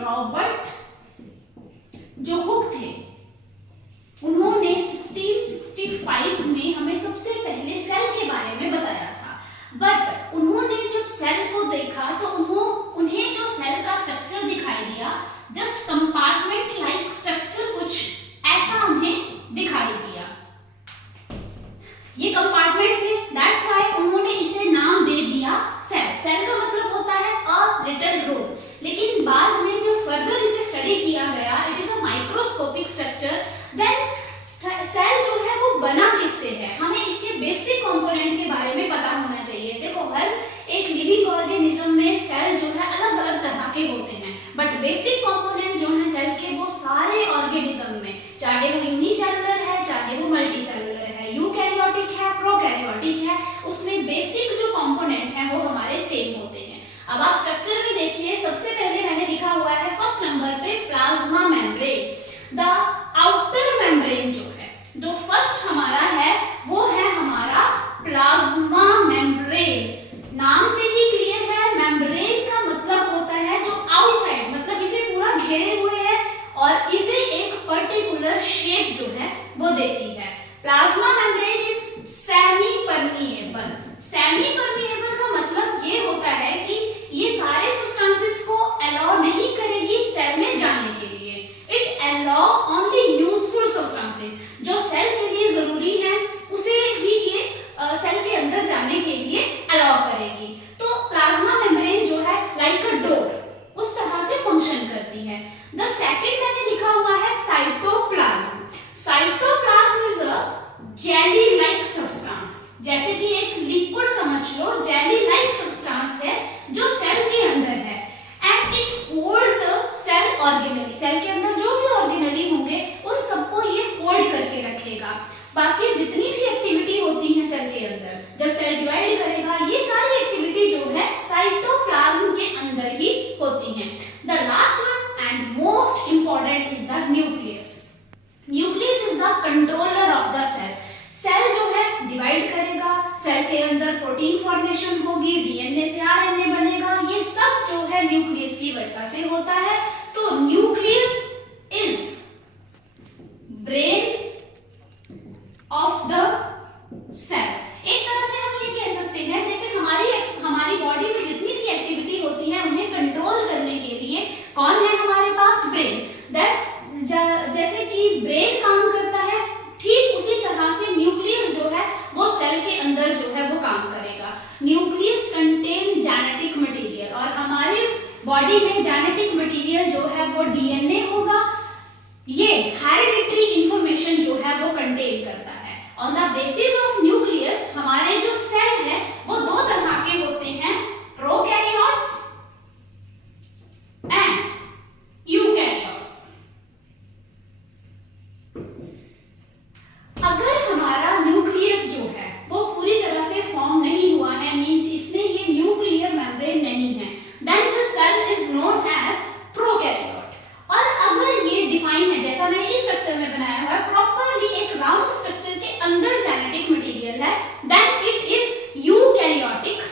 Robert जो hook थे, उन्होंने 1665 में हमें सबसे पहले सेल के बारे में बताया था। बट उन्होंने जब सेल को देखा तो उन्हें जो सेल का स्ट्रक्चर दिखाई दिया, जस्ट कंपार्टमेंट लाइक स्ट्रक्चर, कुछ ऐसा उन्हें दिखाई दिया। ये कंपार्टमेंट थे, दैट्स व्हाई उन्होंने इसे नाम दे दिया सेल। सेल का मतलब होता है अ लिटिल रूम। लेकिन बाद में जब फर्दर इसे स्टडी किया गया, it is a microscopic structure. Then cell जो है वो बना किससे है, हमें इसके बेसिक कंपोनेंट के बारे में पता होना चाहिए। देखो, हर एक लिविंग ऑर्गेनिज्म में सेल जो है अलग अलग तरह के होते हैं, बट बेसिक कंपोनेंट जो है सेल के, वो सारे ऑर्गेनिज्म में, चाहे वो यूनिसेलुलर है, चाहे वो मल्टीसेलुलर है, यूकैरियोटिक है, प्रोकैरियोटिक है, उसमें बेसिक जो कंपोनेंट है वो हमारे सेम होते हैं। अब आप स्ट्रक्चर में देखिए, सबसे पहले मैंने लिखा हुआ है फर्स्ट नंबर पे plasma membrane. The outer membrane जो फर्स्ट हमारा है वो है हमारा प्लाज्मा मेम्ब्रेन। नाम से ही क्लियर है, मेम्ब्रेन का मतलब होता है जो आउटसाइड, मतलब इसे पूरा घेरे हुए है और इसे एक पर्टिकुलर शेप जो है वो देती है। Plasma membrane is semi permeable. Semi permeable का मतलब ये होता है कि ये सारे सब्सटेंसेस को अलाउ नहीं करेगी सेल में जाने के लिए। It allow only useful substances, जो सेल के लिए जरूरी है उसे ही ये सेल के अंदर जाने के लिए अलाउ करेगी। तो प्लाज्मा मेम्ब्रेन जो है लाइक अ डोर, उस तरह से फंक्शन करती है। द सेकंड मैंने लिखा हुआ है cytoplasm. Cytoplasm is a jelly like substance, जैसे कि एक लिक्विड समझ लो, जेली लाइक सब्सटेंस है जो सेल के अंदर है। And it hold the cell organelle. Cell के अंदर जो भी ऑर्गेनली होंगे उन सबको ये होल्ड करके रखेगा। बाकी जितनी भी एक्टिविटी होती है सेल के अंदर, जब सेल डिवाइड करेगा, ये सारी एक्टिविटी जो है साइटोप्लाज्म के अंदर ही होती है। The last one and most important is the nucleus. Nucleus is the controller of the cell. Cell जो है डिवाइड करेगा, सेल के अंदर प्रोटीन फॉर्मेशन होगी, डीएनए से आरएनए बनेगा, ये सब जो है न्यूक्लियस की वजह से होता है। तो nucleus is brain of the cell. एक तरह से हम ये कह सकते हैं, जैसे हमारी बॉडी में जितनी भी एक्टिविटी होती है उन्हें कंट्रोल करने के लिए कौन है हमारे पास, ब्रेन। जैसे कि ब्रेन काम करता है, ठीक उसी तरह से न्यूक्लियस जो है वो सेल के अंदर जो है वो काम करेगा। न्यूक्लियस कंटेन जेनेटिक मटेरियल, और हमारे बॉडी में जेनेटिक मटेरियल जो है वो डीएनए होगा। ये हेरिडिटरी इंफॉर्मेशन जो है वो कंटेन करता है। On the basis of nucleus हमारे जो सेल है वो दो तरह के होते हैं, प्रोकैरियोट्स एंड यूकैरियोट्स। अगर हमारा न्यूक्लियस जो है वो पूरी तरह से फॉर्म नहीं हुआ है, मींस इसमें ये न्यूक्लियर मेम्ब्रेन नहीं है, then the cell is known as prokaryote. और अगर ये डिफाइन है, जैसा मैंने इस स्ट्रक्चर में बनाया हुआ है, प्रॉपरली एक राउंड स्ट्रक्चर के अंदर जेनेटिक मटेरियल है, देन इट इज यूकैरियोटिक